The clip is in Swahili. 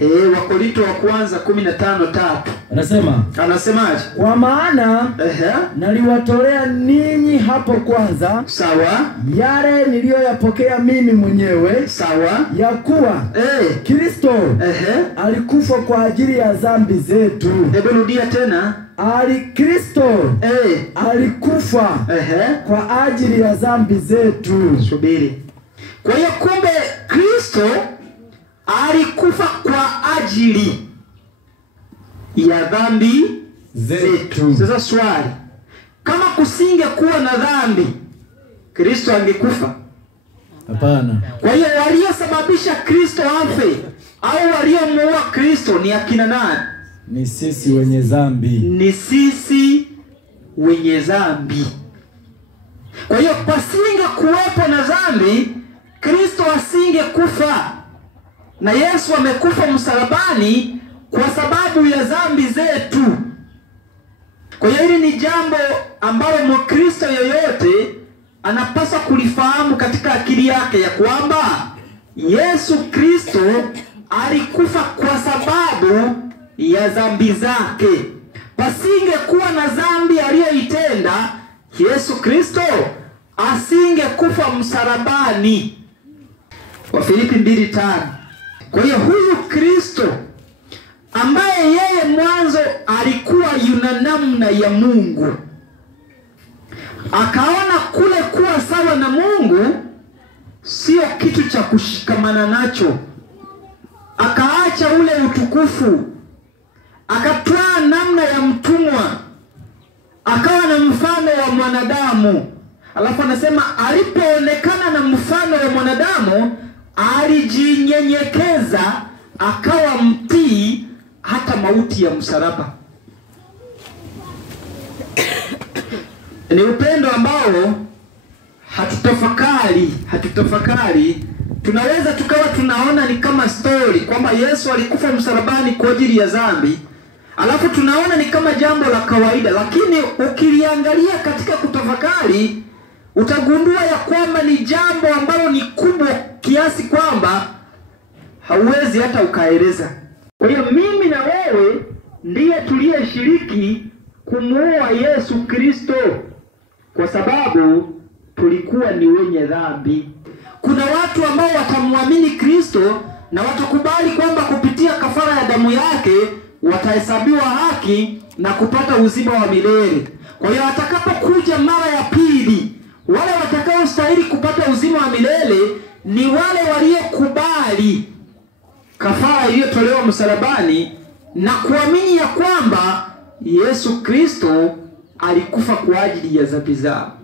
Yesu. Wakorintho wa kwanza 15:3. Anasemaje? Kwa maana naliwatolea ninyi hapo kwanza, sawa, yale niliyoyapokea mimi mwenyewe, sawa, ya kuwa Kristo alikufa kwa ajili ya dhambi zetu. Rudia tena. Kristo alikufa kwa ajili ya dhambi zetu. Subiri. Kwa hiyo kumbe Kristo alikufa kwa ajili ya dhambi zetu. Sasa swali, kama kusingekuwa na dhambi, Kristo angekufa? Hapana. Kwa hiyo waliosababisha Kristo afe au waliomuua Kristo ni akina nani? Ni sisi wenye dhambi. Ni sisi wenye dhambi. Kwa hiyo pasinge kuwepo na dhambi, Kristo asingekufa. Na Yesu amekufa msalabani kwa sababu ya dhambi zetu. Kwa hiyo hili ni jambo ambalo Mkristo yoyote anapaswa kulifahamu katika akili yake, ya kwamba Yesu Kristo alikufa kwa sababu ya dhambi zake. Pasingekuwa na dhambi aliyoitenda, Yesu Kristo asingekufa msalabani. Wafilipi 2:5. Kwa hiyo huyu Kristo ambaye yeye mwanzo alikuwa yuna namna ya Mungu, akaona kule kuwa sawa na Mungu sio kitu cha kushikamana nacho, akaacha ule utukufu, akatwaa namna ya mtumwa, akawa na mfano wa mwanadamu. Alafu anasema alipoonekana na mfano wa mwanadamu, alijinyenyekeza, akawa mtii hata mauti ya msalaba. Ni upendo ambao hatutafakari. Tunaweza tukawa tunaona ni kama story kwamba Yesu alikufa msalabani kwa ajili ya dhambi, alafu tunaona ni kama jambo la kawaida, lakini ukiliangalia katika kutafakari utagundua ya kwamba ni jambo ambalo ni kubwa kiasi kwamba hauwezi hata ukaeleza. Kwa hiyo mimi na wewe ndiye tuliyeshiriki kumuua Yesu Kristo, kwa sababu tulikuwa ni wenye dhambi. Kuna watu ambao watamwamini Kristo na watakubali kwamba kupitia kafara ya damu yake watahesabiwa haki na kupata uzima wa milele. Kwa hiyo atakapokuja mara ya pili, wale watakaostahili kupata uzima wa milele ni wale waliokubali kafara iliyotolewa msalabani na kuamini ya kwamba Yesu Kristo alikufa kwa ajili ya dhambi zao.